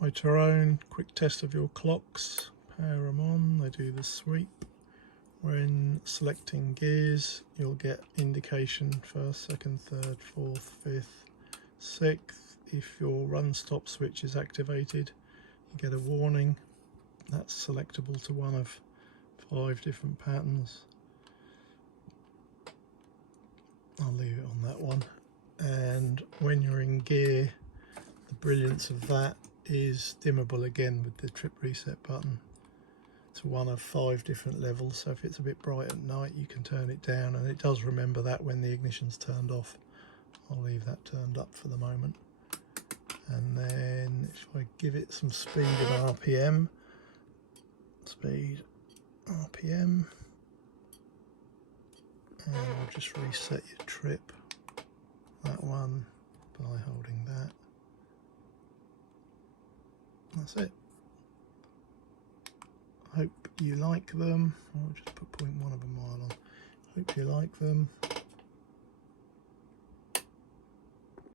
Hi Tyrone, quick test of your clocks. Power them on, they do the sweep. When selecting gears, you'll get indication first, second, third, fourth, fifth, sixth. If your run stop switch is activated, you get a warning. That's selectable to one of 5 different patterns. I'll leave it on that one. And when you're in gear, the brilliance of that is dimmable again with the trip reset button to one of 5 different levels. So if it's a bit bright at night, you can turn it down, and it does remember that when the ignition's turned off. I'll leave that turned up for the moment. And then if I give it some speed in RPM, speed, RPM, and I'll just reset your trip, that one, by holding that. That's it. Hope you like them. I'll just put 0.1 of a mile on. Hope you like them.